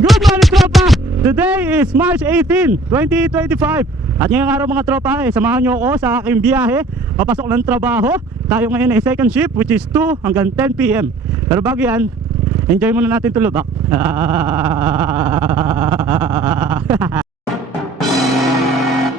Good morning tropa! Today is March 18, 2025. At ngayong araw mga tropa, samahan nyo ako sa aking biyahe papasok ng trabaho. Tayo ngayon ay second shift, which is 2 hanggang 10 PM. Pero bago yan, enjoy muna natin ito lubak.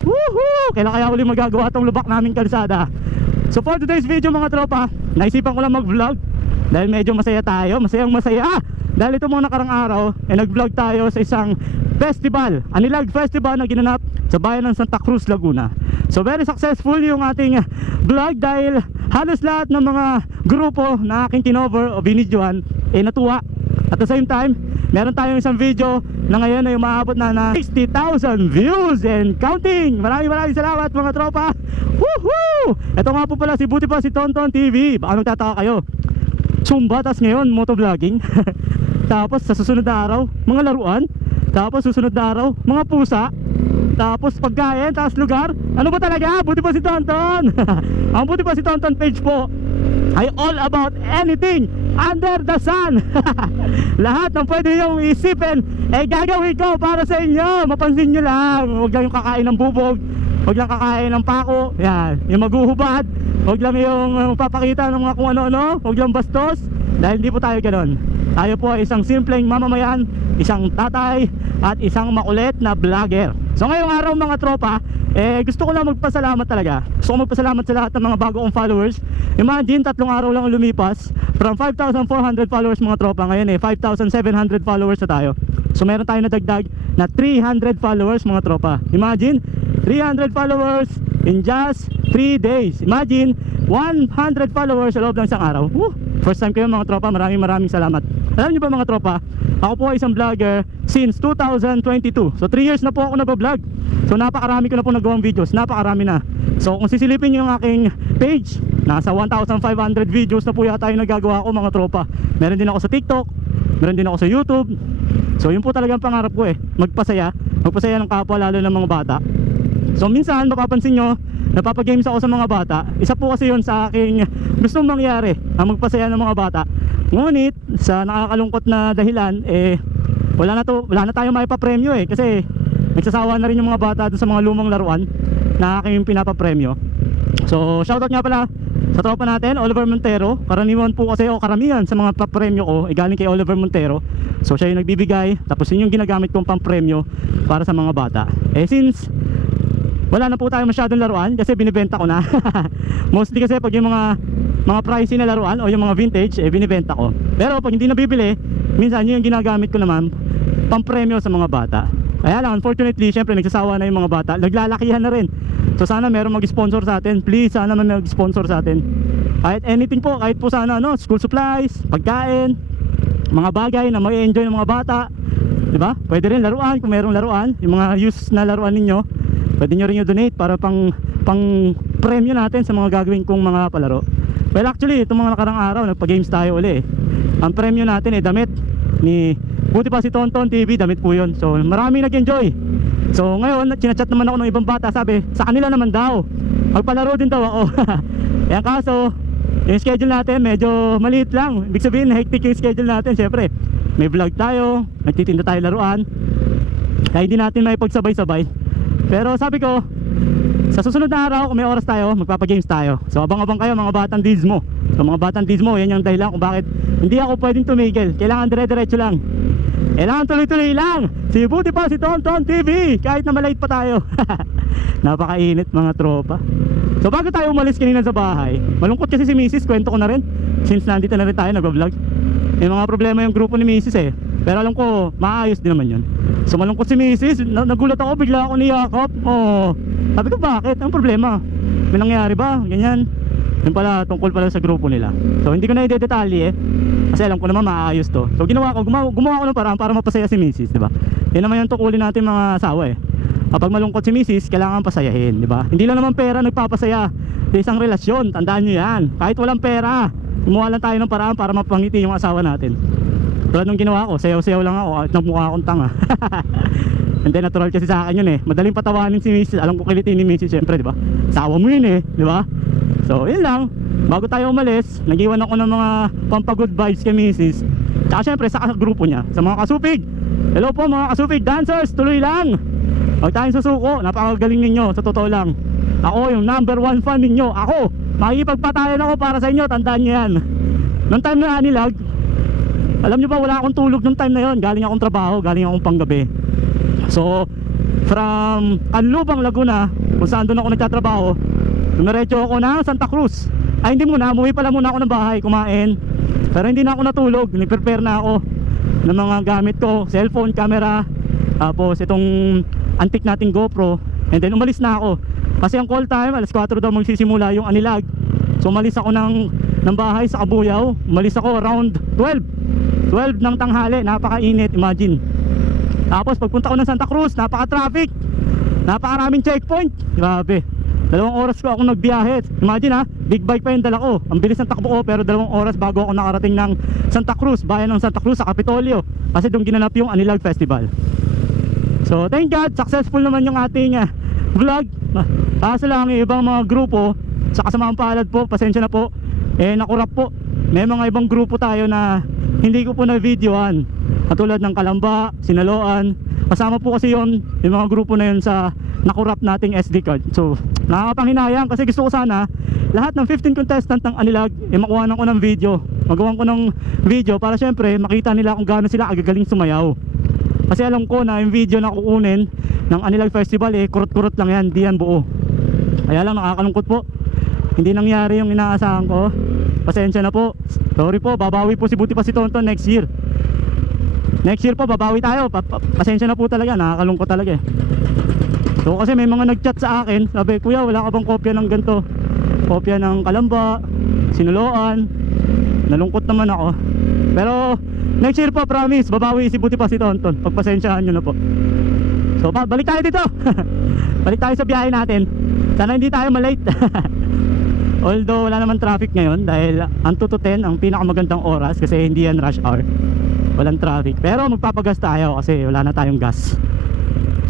Woohoo! Kailan kaya uli magagawa itong lubak naming kalsada? So for today's video mga tropa, naisipan ko lang mag-vlog dahil medyo masaya tayo, masayang masaya. Dahil ito mga nakarang araw, nag-vlog tayo sa isang festival, Anilag Festival na ginanap sa bayan ng Santa Cruz, Laguna. So very successful yung ating vlog dahil halos lahat ng mga grupo na aking kinover o binidyohan natuwa. At the same time, meron tayong isang video na ngayon ay umaabot na 60,000 views and counting. Maraming salamat mga tropa. Woohoo! Ito nga po pala si Buti Pa Si Tonton TV. Baka nagtataka kayo, Zumba, tas ngayon motovlogging. Tapos sa susunod na araw, mga laruan. Tapos susunod na araw, mga pusa. Tapos pagkain, tapos lugar. Ano ba talaga? Buti Pa Si Tonton. Ang Buti Pa Si Tonton page po ay all about anything under the sun. Lahat ng pwede niyong isipin gagawin ko para sa inyo. Mapansin nyo lang, huwag lang yung kakain ng bubog, huwag lang kakain ng pako, yan, yung maghuhubad, huwag lang yung papakita ng mga kung ano-ano, huwag lang bastos. Dahil hindi po tayo ganon. Tayo po ay isang simpleng mamamayan, isang tatay, at isang makulit na vlogger. So ngayong araw mga tropa, gusto ko lang magpasalamat talaga. Gusto ko magpasalamat sa lahat ng mga bago kong followers. Imagine, 3 araw lang lumipas. From 5,400 followers mga tropa, ngayon 5,700 followers na tayo. So meron tayo nadagdag na 300 followers mga tropa. Imagine, 300 followers in just 3 days. Imagine, 100 followers sa loob ng isang araw. First time kayo mga tropa, maraming salamat. Alam niyo ba mga tropa, ako po ay isang vlogger since 2022. So 3 years na po ako nagbablog. So napakarami ko na po nagawang videos, napakarami na. So kung sisilipin niyo yung aking page, nasa 1,500 videos na po yata yung nagagawa ko mga tropa. Meron din ako sa TikTok, meron din ako sa YouTube. So yun po talagang pangarap ko magpasaya ng kapwa, lalo ng mga bata. So minsan mapapansin nyo, napapagames ako sa mga bata. Isa po kasi yun sa aking gustong mangyari, ang magpasaya ng mga bata. Ngunit sa nakakalungkot na dahilan, wala na tayong maipapremyo kasi nagsasawa na rin yung mga bata doon sa mga lumang laruan na aking pinapapremyo. So shoutout nga pala sa tropa natin, Oliver Montero. Karaniwan po kasi karamihan sa mga papremyo ko galing kay Oliver Montero. So siya yung nagbibigay, tapos yun yung ginagamit kong pampremyo para sa mga bata. Since wala na po tayo masyadong laruan kasi binibenta ko na. Mostly kasi pag yung mga pricey na laruan o yung mga vintage binibenta ko. Pero pag hindi nabibili, minsan yun yung ginagamit ko naman pampremyo sa mga bata. Kaya lang unfortunately, syempre nagsasawa na yung mga bata, naglalakihan na rin. So sana meron mag-sponsor sa atin. Please, sana may mag-sponsor sa atin. Kahit anything po, kahit po sana school supplies, pagkain, mga bagay na mai-enjoy ng mga bata, diba? Pwede rin laruan, kung merong laruan, yung mga used na laruan ninyo, pwede nyo rin yung donate para pang premyo natin sa mga gagawin kong mga palaro. Well actually, itong mga nakarang araw nagpa-games tayo uli. Ang premyo natin damit ni Buti Pa Si Tonton TV, damit po yun. So maraming nag-enjoy. So ngayon, chinachat naman ako ng ibang bata, sabi, sa kanila naman daw magpalaro din daw ako. Yan kaso, yung schedule natin medyo maliit lang. Ibig sabihin, hectic yung schedule natin. Siyempre, may vlog tayo, nagtitinda tayo laruan, kaya hindi natin may pagsabay-sabay. Pero sabi ko, sa susunod na araw kung may oras tayo, magpapagames tayo. So abang-abang kayo mga batang Dismo. So mga batang Dismo, yan yung dahilan kung bakit hindi ako pwedeng tumigil. Kailangan dire-diretso lang, kailangan tuloy-tuloy lang. Si Buti Pa Si Tonton TV, kahit na malate pa tayo. Napakainit mga tropa. So bago tayo umalis kanina sa bahay, malungkot kasi si Mrs. Kwento ko na rin, since nandito na rin tayo nagbablog. May mga problema yung grupo ni Mrs. Pero alam ko, maayos din naman yun. So malungkot si Mrs. Nagulat ako, bigla ako niyakap. Sabi ko, bakit? Anong problema? May nangyari ba? Ganyan. Yun pala, tungkol pala sa grupo nila. So hindi ko na i-detalye kasi alam ko naman maayos to. So gumawa ko ng paraan para mapasaya si Mrs. Diba? Yan naman yung tukulin natin mga asawa Kapag malungkot si Mrs. kailangan pasayahin, diba? Hindi lang naman pera nagpapasaya sa isang relasyon. Tandaan nyo yan. Kahit walang pera, gumawa lang tayo ng paraan para mapangiti yung asawa natin. Tulad nung ginawa ko, sayaw-sayaw lang ako at nagmukha akong tanga. And then natural kasi sa akin yun madaling patawanin si Mrs. Alam ko kilitin ni Mrs. syempre, diba? Asawa mo yun diba? So yun lang. Bago tayo umalis, nag-iwan ako ng mga pampagod vibes kay Mrs. Tsaka syempre sa grupo niya, sa mga kasupig, Hello po mga kasupig dancers, tuloy lang. Huwag tayong susuko, napakagaling ninyo, sa totoo lang. Ako yung number 1 fan ninyo, ako. Makikipagpatayan ako para sa inyo, tandaan nyo yan. Noong time na Anilag, alam nyo ba wala akong tulog noong time na yon. Galing akong trabaho, galing akong panggabi. So from Canlubang, Laguna, kung saan doon ako nagtatrabaho, dumiretso ako ng Santa Cruz. Ay hindi muna, umuwi pala muna ako ng bahay, kumain. Pero hindi na ako natulog, nag-prepare na ako ng mga gamit ko, cellphone, camera, tapos itong antique nating GoPro. And then umalis na ako kasi ang call time alas 4 daw magsisimula yung Anilag. So umalis ako ng bahay sa Kabuyaw. Umalis ako around 12 ng tanghali, napakainit, imagine. Tapos pagpunta ko ng Santa Cruz, napaka-traffic, napakaraming checkpoint, grabe. 2 oras ko ako nagbiyahe. Imagine ha, big bike pa yung dala ko. Ang bilis ng takbo ko, pero 2 oras bago ako nakarating ng Santa Cruz, bayan ng Santa Cruz sa Kapitolyo. Kasi doon ginanap yung Anilag Festival. So thank God, successful naman yung ating vlog. Kaso lang yung ibang mga grupo, sa kasamaang palad po, pasensya na po, nakurap po. May mga ibang grupo tayo na hindi ko po na videoan, katulad ng Kalamba, Sinaloan. Kasama po kasi yon, yung mga grupo na yun sa nakurap nating SD card. So nakakapanghinayang kasi gusto ko sana lahat ng 15 contestant ng Anilag makuha ko ng video, magawan ko ng video para syempre makita nila kung gaano sila agagaling sumayaw. Kasi alam ko na yung video na kukunin ng Anilag Festival kurot-kurot lang yan, di yan buo. Kaya lang nakakalungkot po, hindi nangyari yung inaasahan ko. Pasensya na po, sorry po, babawi po si Buti pa si Tonton next year. Next year po babawi tayo, pasensya na po talaga, nakakalungkot talaga eh. So kasi may mga nagchat sa akin, sabi, kuya wala ka bang kopya ng ganito, kopya ng Kalamba, Sinaloan. Nalungkot naman ako. Pero next year po, promise, babawi si Buti pa si Tonton. Pagpasensyahan nyo na po. So balik tayo dito. Balik tayo sa biyahe natin. Sana hindi tayo malate. Although wala naman traffic ngayon, dahil ang 2 to 10 ang pinakamagandang oras, kasi hindi yan rush hour, walang traffic. Pero magpapagas tayo kasi wala na tayong gas.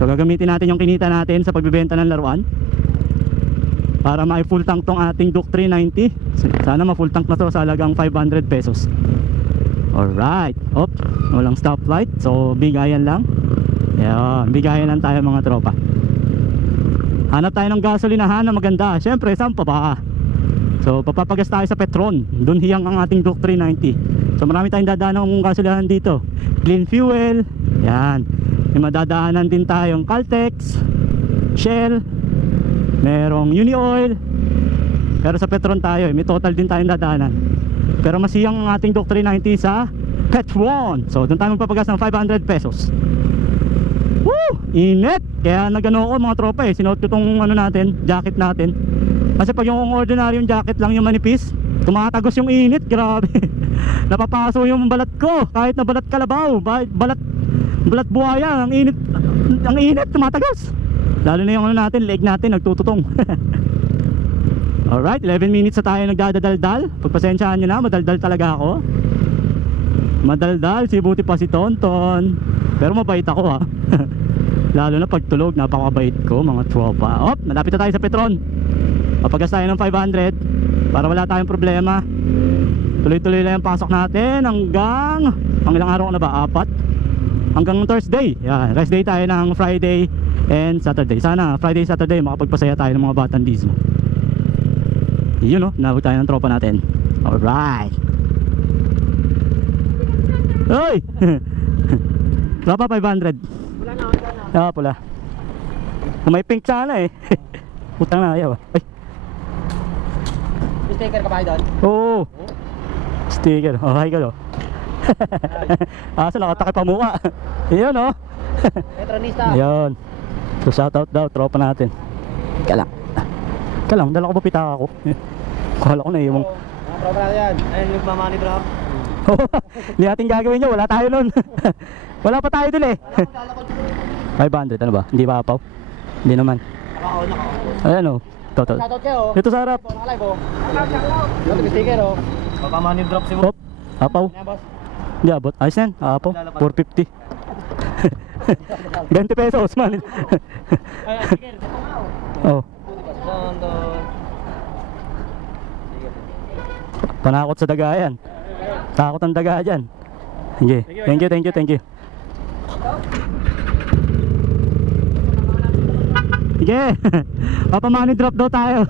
So gagamitin natin yung kinita natin sa pagbibenta ng laruan para ma-full tank tong ating Duke 390. Sana ma-full tank na to sa halagang 500 pesos. Alright, walang stoplight, so bigayan lang. Yan, bigayan lang tayo mga tropa. Hanap tayo ng gasolinahan na maganda. Siyempre, saan pa ba? So papapagas tayo sa Petron, doon hiyang ang ating Duke 390. So marami tayong dadaanan ng gasolinahan dito. Clean Fuel, yan. May madadaanan din tayong Caltex, Shell, merong Unioil. Pero sa Petron tayo, may total din tayong dadaanan. Pero masiyang ang ating Duke 390 sa Petron. So doon tayo magpapagas ng 500 pesos. Woo! Init! Kaya nagano ako mga tropa sinuot ko tong natin, jacket natin. Kasi pag yung ordinaryong jacket lang yung manipis, tumatagos yung init, grabe. Napapaso yung balat ko, kahit na balat kalabaw, balat buhaya, ang init tumatagos. Lalo na yung natin, leg natin nagtututong. Alright, 11 minutes na tayo nagdadaldal. Pagpasensyahan nyo na, madaldal talaga ako. Madaldal, si Buti pa si Tonton. Pero mabait ako ha. Lalo na pagtulog, napakabait ko mga tropa. Malapit na tayo sa Petron. Papagas tayo ng 500 para wala tayong problema. Tuloy-tuloy lang yung pasok natin hanggang ilang araw na ba? 4? Hanggang Thursday. Yan, rest day tayo ng Friday and Saturday. Sana Friday, Saturday makapagpasaya tayo ng mga batandismo. Yun nabot tayo ng tropa natin. Alright. Hoy! Tropa 500. Pula na. Pula. May pink sana Putang na ayaw. Ay. May sticker ka ba doon? Oo. Sticker. Hi ka do. Asa nakatakip pa mukha. Ayun Petronista. Ayun. So shout out daw tropa natin. Ka lang, dala ko pa pitaka ko. Kala ko na yung mga tropa natin yan. Ayun yung mamani drop. Hindi natin gagawin nyo, wala tayo nun. Wala pa tayo dun 500 ano ba? Hindi ba apaw? Hindi naman. Naka-on. Ayan total. Shoutout kayo. Dito sa harap. Nakalive Shoutout may sticker Mamani drop si mo. Apaw. Hindi abot. Ayos yan, apaw. 450. 20 pesos man. Ay, sticker. Panakot sa daga yan. Takot ang daga dyan. Sige. Thank you. Sige. Papamoney drop daw tayo.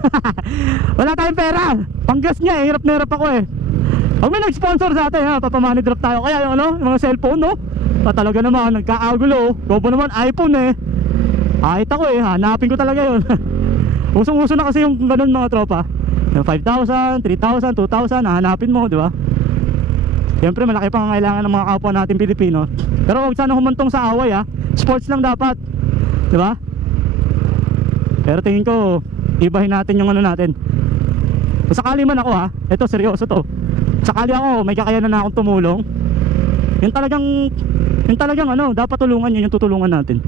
Wala tayong pera. Panggas niya eh. Hirap na hirap ako eh. Pag may nag-sponsor sa atin ha, papamoney drop tayo. Kaya yung ano, yung mga cellphone no. Talaga naman, nagkaagulo. Gobo naman, iPhone eh. Kahit ako eh, hanapin ko talaga yun. Usong-uso na kasi yung ganun mga tropa. Yung 5,000, 3,000, 2,000, hahanapin mo, di ba? Siyempre malaki pang kailangan ng mga kapwa natin Pilipino. Pero huwag sana humantong sa away ha. Sports lang dapat. Di ba? Pero tingin ko ibahin natin yung ano natin. Kung sakali man ako ha, ito seryoso to. Sakali ako may kakayanan na akong tumulong, yung talagang ano, dapat tulungan yun, yung tutulungan natin.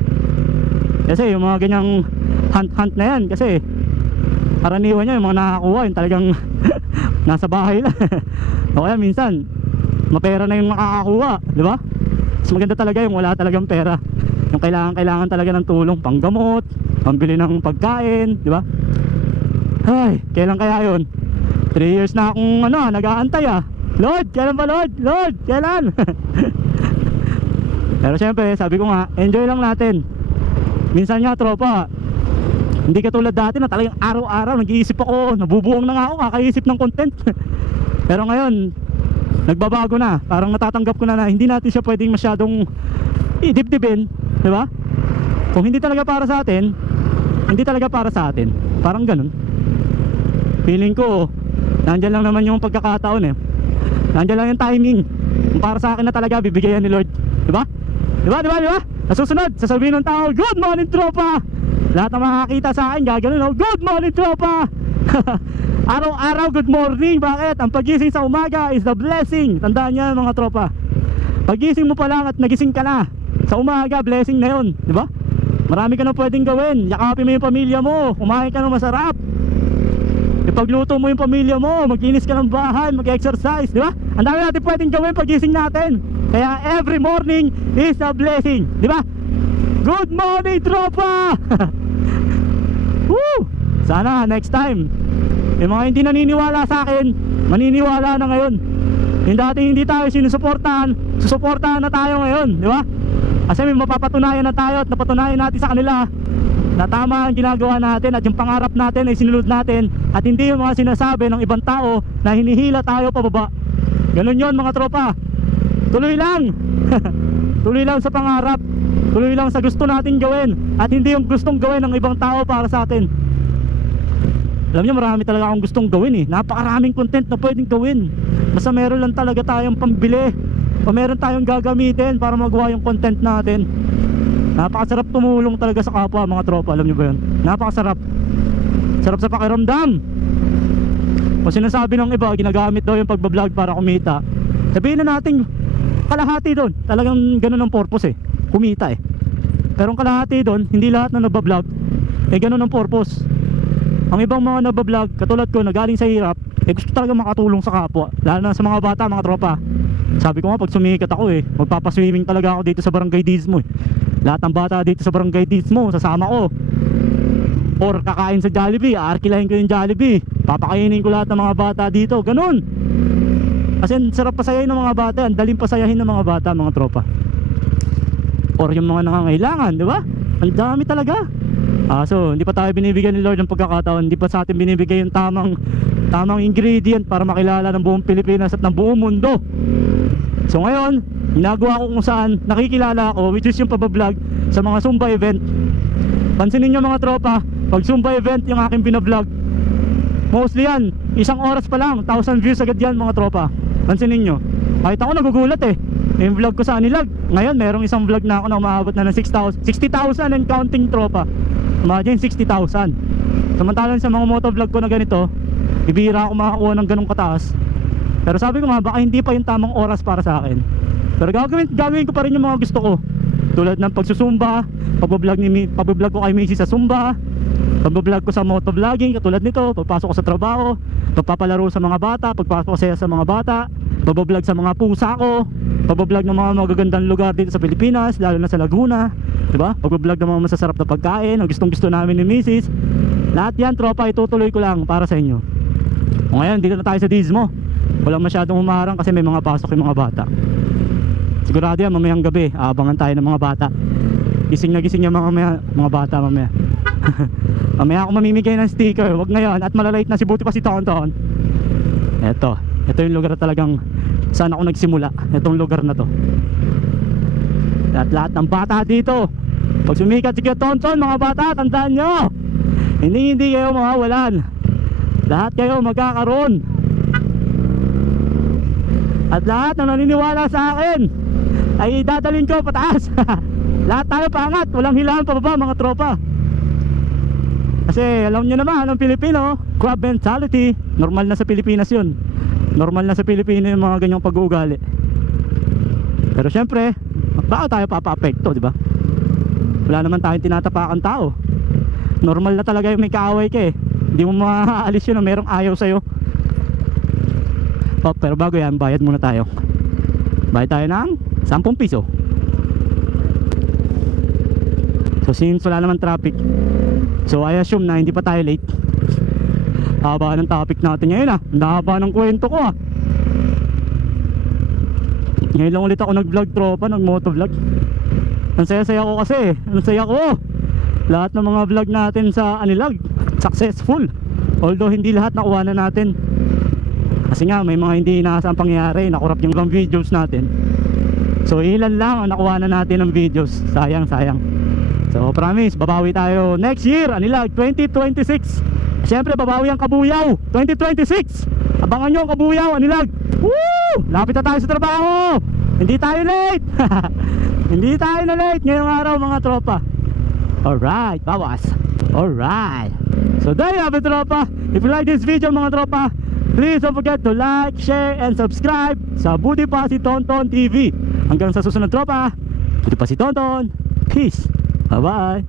Kasi yung mga ganyang hunt na yan, kasi karaniwan nyo yung mga nakakuha yung talagang nasa bahay lang. O kaya minsan mapera na yung makakakuha, di ba? Mas maganda talaga yung wala talagang pera, yung kailangan talaga ng tulong, panggamot, pambili ng pagkain, di ba? Ay, kailan kaya yun? 3 years na akong ano, nag-aantay ah. Lord, kailan ba Lord? Lord, kailan? Pero syempre, sabi ko nga, enjoy lang natin. Minsan nga tropa, hindi katulad dati na talagang araw-araw nag-iisip ako, nabubuong na nga ako kakaisip ng content. Pero ngayon, nagbabago na. Parang natatanggap ko na hindi natin siya pwedeng masyadong idibdibin, di ba? Kung hindi talaga para sa atin, hindi talaga para sa atin. Parang ganun. Feeling ko nandyan lang naman yung pagkakataon eh. Nandyan lang yung timing. Kung para sa akin na talaga, bibigyan ni Lord. Diba? Diba? Nasusunod, sasabihin ng tao, good morning tropa. Lahat ng makakita sa akin, gagano, good morning tropa. Araw-araw good morning. Bakit? Ang pagising sa umaga is the blessing. Tandaan niya mga tropa. Pagising mo pa lang at nagising ka na sa umaga, blessing na yun. Diba? Marami ka na pwedeng gawin. Yakapin mo yung pamilya mo, kumain ka ng masarap, ipagluto mo yung pamilya mo, maglinis ka ng bahay, mag-exercise, di ba? Ang dami natin pwedeng gawin pagising natin. Kaya every morning is a blessing, di ba? Good morning tropa. Woo! Sana next time yung mga hindi naniniwala sa akin, maniniwala na ngayon. Yung dati hindi tayo sinusuportahan, susuportahan na tayo ngayon, di ba? Kasi may mapapatunayan na tayo at napatunayan natin sa kanila na tama ang ginagawa natin at yung pangarap natin ay sinunod natin, at hindi yung mga sinasabi ng ibang tao na hinihila tayo pababa. Ganun yon mga tropa. Tuloy lang. Tuloy lang sa pangarap, tuloy lang sa gusto natin gawin, at hindi yung gustong gawin ng ibang tao para sa atin. Alam niyo, marami talaga akong gustong gawin eh. Napakaraming content na pwedeng gawin. Basta meron lang talaga tayong pambili o meron tayong gagamitin para magawa yung content natin. Napakasarap tumulong talaga sa kapwa mga tropa. Alam nyo ba yun? Napakasarap. Sarap sa pakiramdam. Kung sinasabi ng iba, ginagamit daw yung pagbablog para kumita, sabihin na natin kalahati doon, talagang ganun ang purpose eh, kumita eh. Pero ang kalahati doon, hindi lahat na nabablog eh ganun ang purpose. Ang ibang mga nabablog, katulad ko na galing sa hirap, eh gusto talaga makatulong sa kapwa, lalo na sa mga bata mga tropa. Sabi ko nga, pag sumikat ako eh, magpapaswimming talaga ako dito sa Barangay Dismo eh. Lahat ng bata dito sa Barangay Dismo, sasama ko. Or kakain sa Jollibee, aarkilahin ko yung Jollibee, papakainin ko lahat ng mga bata dito, ganun. Kasi sarap pasayahin ng mga bata, ang daling pasayahin ng mga bata mga tropa. Or yung mga nangangailangan, di ba? Ang dami talaga. So hindi pa tayo binibigyan ni Lord ng pagkakataon, hindi pa sa atin binibigay yung tamang ingredient para makilala ng buong Pilipinas at ng buong mundo. So ngayon, ginagawa ko kung saan nakikilala ako, which is yung pabablog sa mga Zumba event. Pansinin nyo mga tropa, pag Zumba event yung aking binablog, mostly yan, 1 oras pa lang, 1,000 views agad yan mga tropa. Pansinin nyo, kahit ako nagugulat eh. Yung vlog ko sa Anilag, ngayon merong isang vlog na ako na umaabot na ng 60,000 and counting tropa. Imagine 60,000. Samantalang sa mga motovlog ko na ganito, bibihira ako makakuha ng ganong kataas. Pero sabi ko nga, baka hindi pa yung tamang oras para sa akin. Pero gagawin ko pa rin yung mga gusto ko, tulad ng pagsusumba, pagbablog ko kay Macy sa Zumba, pagbablog ko sa motovlogging katulad nito, pagpasok ko sa trabaho, pagpapalaro sa mga bata, pagpasok ko sa mga bata, pagbablog sa mga pusa ko, pagbablog ng mga magagandang lugar dito sa Pilipinas, lalo na sa Laguna, diba? Pagbablog ng mga masasarap na pagkain, ang gustong gusto namin ni Mrs. Lahat yan tropa, itutuloy ko lang para sa inyo. O ngayon, dito na tayo sa Dismo. Walang masyadong humarang kasi may mga pasok yung mga bata. Sigurado yan mamayang gabi aabangan tayo ng mga bata. Gising na gising yung mga bata mamaya. Mamaya ako mamimigay ng sticker, wag ngayon at malalate na si buti pa si Tonton. Ito yung lugar na talagang saan ako nagsimula. Itong lugar na to. At lahat ng bata dito, pag sumikat si Tonton, mga bata, tandaan nyo, hindi kayo mawawalan. Lahat kayo magkakaroon. At lahat na naniniwala sa akin ay dadalhin ko pataas. Lahat tayo paangat, walang hilahan pababa mga tropa. Kasi alam nyo naman, ang Pilipino, crab mentality. Normal na sa Pilipinas yun. Normal na sa Pilipino yung mga ganyang pag-uugali. Pero syempre, baka tayo papa-apekto, di ba? Wala naman tayong tinatapakan tao. Normal na talaga yung may kaaway ka eh. Hindi mo maaalis yun na merong ayaw sa'yo. Oh, pero bago yan, bayad muna tayo. Bayad tayo ng 10 piso. So since wala naman traffic, so I assume na hindi pa tayo late. Haba ng topic natin ngayon Haba ng kwento ko Ngayon lang ulit ako nag-vlog tropa, nag-motovlog. Ang saya-saya ko kasi Ang saya ko. Lahat ng mga vlog natin sa Anilag successful. Although hindi lahat nakuha na natin. Kasi nga may mga hindi inaasang pangyayari, nakurap yung ibang videos natin. So ilan lang ang nakuha na natin ng videos. Sayang. So promise, babawi tayo next year, Anilag 2026. Siyempre babawi ang Kabuyaw 2026. Abangan nyo ang Kabuyaw, Anilag. Woo! Lapit na tayo sa trabaho. Hindi tayo late. Hindi tayo na late ngayong araw mga tropa. Alright, bawas. Alright. So there you have it tropa. If you like this video mga tropa, please don't forget to like, share, and subscribe sa Buti Pa Si Tonton TV. Hanggang sa susunod tropa, Buti Pa Si Tonton. Peace. Bye bye.